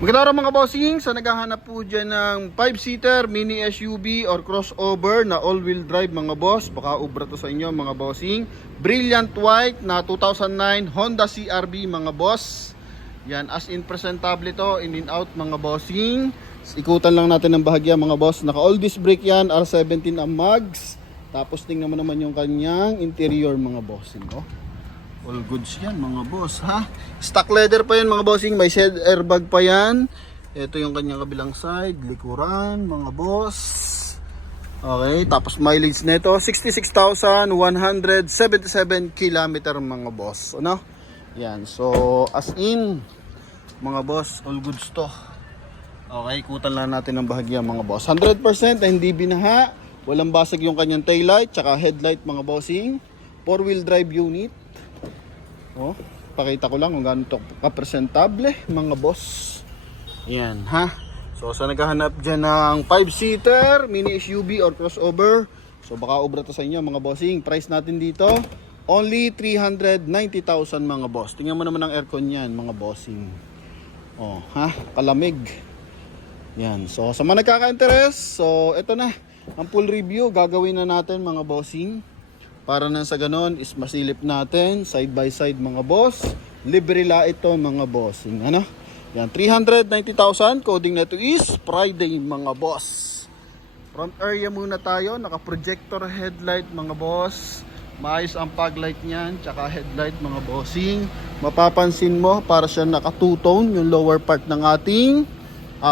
Magandang araw mga bossing, sa naghahanap po dyan ng 5-seater, mini SUV or crossover na all-wheel drive mga boss. Baka ubra to sa inyo mga bossing. Brilliant white na 2009 Honda CR-V mga boss. Yan, as in presentable to, in and out mga bossing. Ikutan lang natin ng bahagya mga boss. Naka all disc brake yan, R17 ang mags. Tapos tingnan mo naman yung kanyang interior mga bossing, oh. All goods yan mga boss ha. Stock leather pa yan mga bossing. May side airbag pa yan. Ito yung kanyang kabilang side. Likuran mga boss. Okay. Tapos mileage nito 66,177 km mga boss. Ano? Yan. So as in mga boss, all goods to. Okay. Ikutan lang natin ng bahagya mga boss. 100% na hindi binaha. Walang basag yung kanyang taillight. Tsaka headlight mga bossing. 4-wheel drive unit. Oh, pakita ko lang kung gaano to ka-presentable mga boss. Yan ha. So sa naghahanap dyan ng 5-seater, mini SUV or crossover, so baka obra to sa inyo mga bossing. Price natin dito only 390,000 mga boss. Tingnan mo naman ang aircon yan mga bossing. Oh ha, kalamig. Yan. So sa mga nagkaka-interest, so ito na ang full review gagawin na natin mga bossing. Para na sa ganon is masilip natin side by side mga boss. Libre la ito mga bossing. Ano? Yan, 390,000. Coding na ito is Friday mga boss. Front area muna tayo. Naka-projector headlight mga boss. Maayos ang fog light niyan. Tsaka headlight mga bossing. Mapapansin mo para siya naka two-tone yung lower part ng ating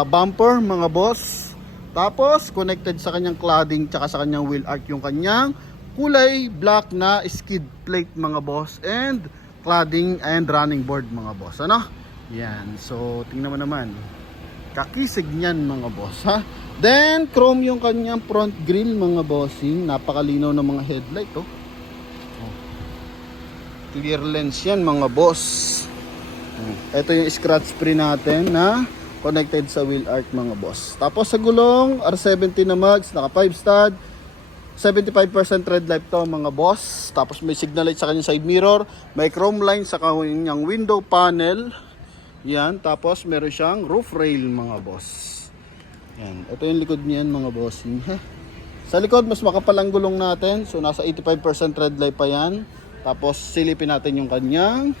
bumper mga boss. Tapos connected sa kanyang cladding tsaka sa kanyang wheel arch yung kanyang kulay black na skid plate mga boss and cladding and running board mga boss. Ano? Yan. So tingnan mo naman. Kakisig niyan mga boss ha. Then chrome yung kanyang front grille mga bossing. Napakalinaw ng mga headlight oh. Clear lens yan mga boss. Ito yung scratch free natin na connected sa wheel arch mga boss. Tapos sa gulong R17 na mags, naka 5 stud. 75% red light to mga boss. Tapos may signal light sa kanyang side mirror. May chrome line sa kanyang window panel. Yan. Tapos meron siyang roof rail mga boss. Yan. Ito yung likod niyan mga boss. Sa likod mas makapal ang gulong natin. So nasa 85% red light pa yan. Tapos silipin natin yung kanyang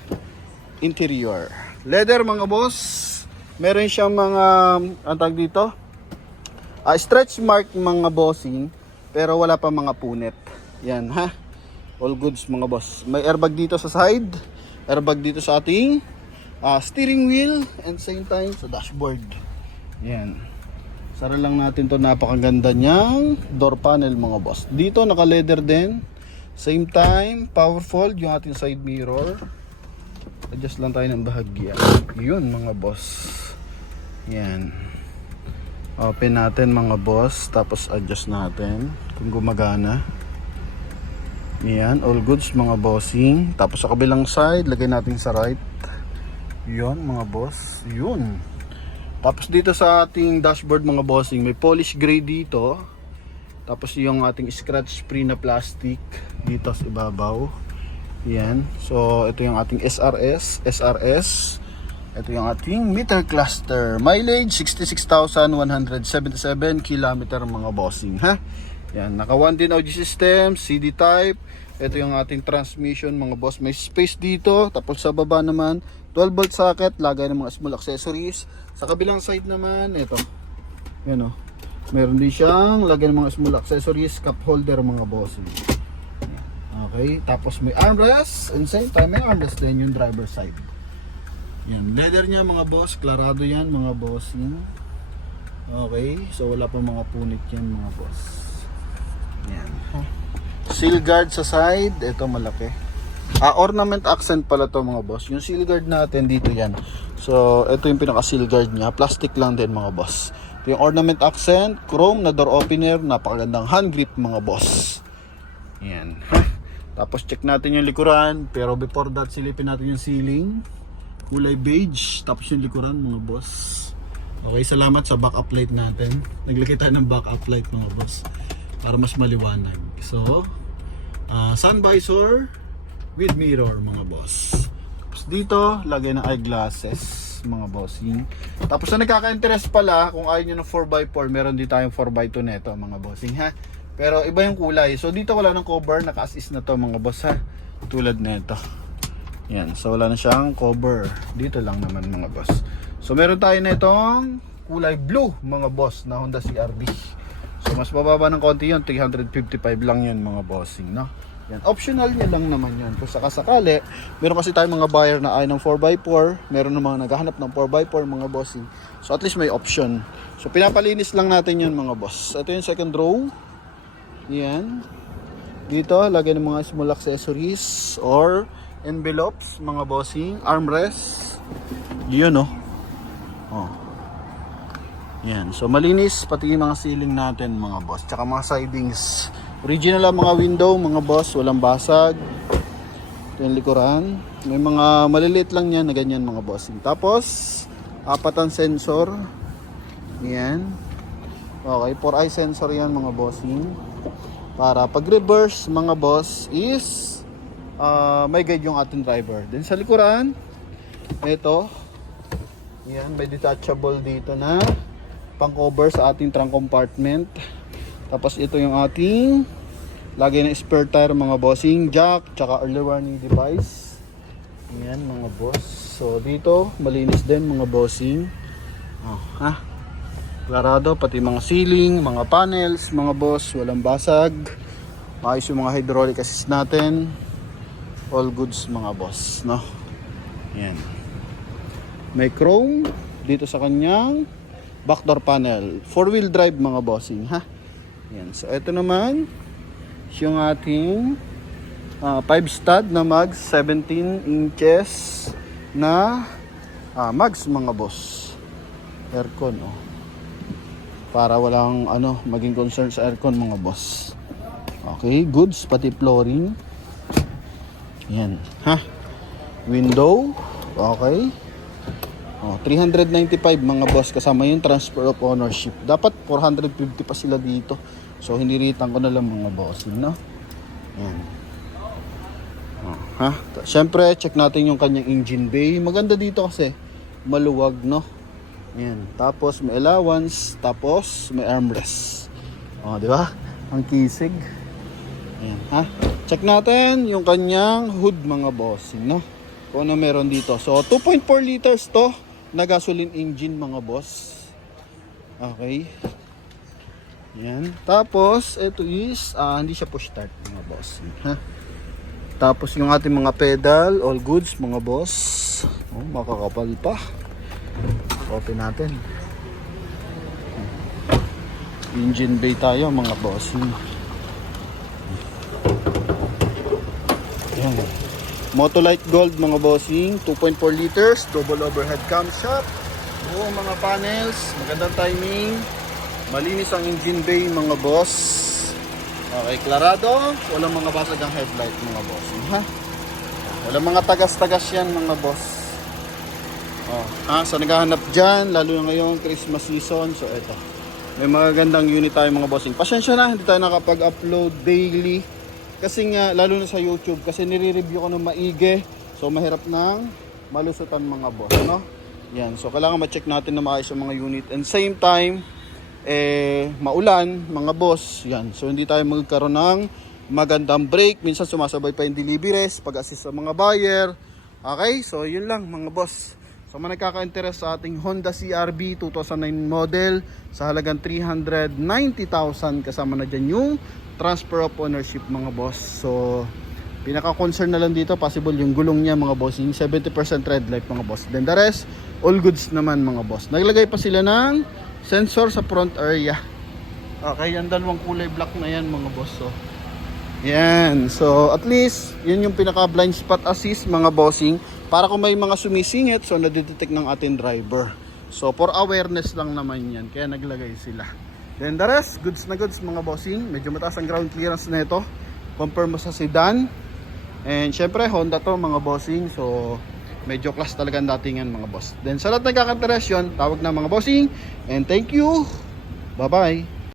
interior. Leather mga boss. Meron siyang mga antag dito. Stretch mark mga bossing. Pero wala pa mga punit. Yan ha. All goods mga boss. May airbag dito sa side. Airbag dito sa ating steering wheel. And same time sa dashboard. Yan. Sara lang natin to. Napakaganda niyang door panel mga boss. Dito naka leather din. Same time. Power fold yung ating side mirror. Adjust lang tayo ng bahagya. Yun mga boss. Yan. Open natin mga boss, tapos adjust natin kung gumagana. Yan, all goods mga bossing. Tapos sa kabilang side, lagay natin sa right. Yun mga boss, yun. Tapos dito sa ating dashboard mga bossing, may polish gray dito. Tapos yung ating scratch free na plastic dito sa ibabaw. Yan, so ito yung ating SRS. Ito yung ating meter cluster. Mileage 66,177 km mga bossing ha. Yan, naka 1 din audio system, CD type. Ito yung ating transmission mga boss. May space dito. Tapos sa baba naman 12 volt socket, lagay ng mga small accessories. Sa kabilang side naman, ito. Yan oh. Meron din siyang lagay ng mga small accessories, cup holder mga bossing. Okay, tapos may armrest and same time may armrest din yung driver side. Yan, leather niya mga boss, klarado yan mga boss. Okay, so wala pa mga punit yan mga boss. Yan. Seal guard sa side, ito malaki. Ornament accent pala to mga boss. Yung seal guard natin dito yan. So ito yung pinaka seal guard niya, plastic lang din mga boss. Ito yung ornament accent, chrome na door opener, napakagandang hand grip mga boss. Yan. Tapos check natin yung likuran, pero before that silipin natin yung ceiling. Kulay beige, tapos yung likuran mga boss. Okay, salamat sa backup light natin. Naglagay tayo ng backup light mga boss para mas maliwanag. So, sun visor with mirror mga boss. Tapos dito, lagay ng eyeglasses. Yes, mga bossing. Tapos na nagkaka-interest pala, kung ayaw nyo ng 4x4, meron din tayong 4x2 neto, mga bossing ha. Pero iba yung kulay. So dito wala ng cover, naka-assist na to mga boss ha. Tulad nito. Yan, so wala na siyang cover. Dito lang naman mga boss. So meron tayo na itong kulay blue mga boss na Honda CR-V. So mas bababa ng konti yun, 355 lang yun mga bossing, no? Yan, optional niya lang naman yun. Kung sakasakali, meron kasi tayong mga buyer na ayaw ng 4x4, meron ng mga naghahanap ng 4x4 mga bossing. So at least may option. So pinapalinis lang natin yun mga boss. Ito yung second row. Yan. Dito, lagay ng mga small accessories or envelopes, mga bossing. Armrest. Yun, oh. Oh. Yan. So, malinis. Pati yung mga ceiling natin, mga boss. Tsaka mga sidings. Original ang mga window, mga boss. Walang basag. Ito yung likuran. May mga maliliit lang yan na ganyan, mga bossing. Tapos, 4 ang sensor. Yan. Okay, 4-eye sensor yan, mga bossing. Para pag reverse mga boss is may guide yung ating driver. Then sa likuran, ito, yan, may detachable dito na pang cover sa ating trunk compartment. Tapos ito yung ating lagay ng spare tire mga bossing, jack, tsaka early warning device. Yan mga boss. So dito malinis din mga bossing. Klarado, pati mga ceiling, mga panels, mga boss, walang basag. Maayos yung mga hydraulic assist natin. All goods mga boss, no? Yan. May chrome dito sa kanyang back door panel. 4-wheel drive mga bossing, ha? Yan. So ito naman yung ating 5 stud na mags, 17 inches na mags mga boss. Aircon, oh. Para walang maging concern sa aircon mga boss. Okay, goods pati flooring. Yan, ha. Window, okay. 395 mga boss kasama yung transfer of ownership. Dapat 450 pa sila dito. So hiniritan ko na lang mga boss, no? Yan. Ha. Syempre, check natin yung kanyang engine bay. Maganda dito kasi maluwag, no? Yan. Tapos may allowance, tapos may armrest. Di ba? Ang kisig. Yan, ha? Check natin yung kanyang hood mga boss, no? Kung ano meron dito. So 2.4 liters to na gasoline engine mga boss. Okay. Yan. Tapos ito is hindi siya push start mga boss, ha? Tapos yung ating mga pedal, all goods mga boss. Makakapal pa. Open natin. Engine bay tayo mga boss. Ayan. Motolite Gold mga bossing, 2.4 liters, double overhead camshaft, buong mga panels, magandang timing, malinis ang engine bay mga boss. Okay, klarado, walang mga basag ang headlight mga bossing, ha? Walang mga tagas-tagas yan mga boss. Sa naghahanap dyan, lalo na ngayon Christmas season, so eto, may magagandang unit tayo mga bossing. Pasensya na, hindi tayo nakapag-upload daily kasi nga, lalo na sa YouTube, kasi nire-review ko ng maigi, so mahirap nang malusutan mga boss, no? Yan, so kailangan ma-check natin na maayos ang mga unit, and same time maulan mga boss, yan, so hindi tayo magkaroon ng magandang break. Minsan sumasabay pa yung deliveries, pag-assist sa mga buyer. Okay, so yun lang mga boss. So man nagkaka-interest sa ating Honda CR-V 2009 model sa halagang 390,000, kasama na dyan yung transfer of ownership mga boss. So pinaka-concern na lang dito possible yung gulong niya mga boss, yung 70% red light mga boss. Then the rest, all goods naman mga boss. Naglagay pa sila ng sensor sa front area. Okay, yung dalawang kulay black na yan mga boss. So yan, so at least yun yung pinaka blind spot assist mga bossing, para kung may mga sumisingit, so nadidetect ng ating driver. So for awareness lang naman yan, kaya naglagay sila. Then the rest, goods na goods mga bossing. Medyo mataas ang ground clearance na ito, compare mo sa sedan. And syempre Honda to mga bossing, so medyo class talaga ang datingan mga boss. Then sa lahat nagkaka-interest yun, tawag na mga bossing. And thank you, bye bye.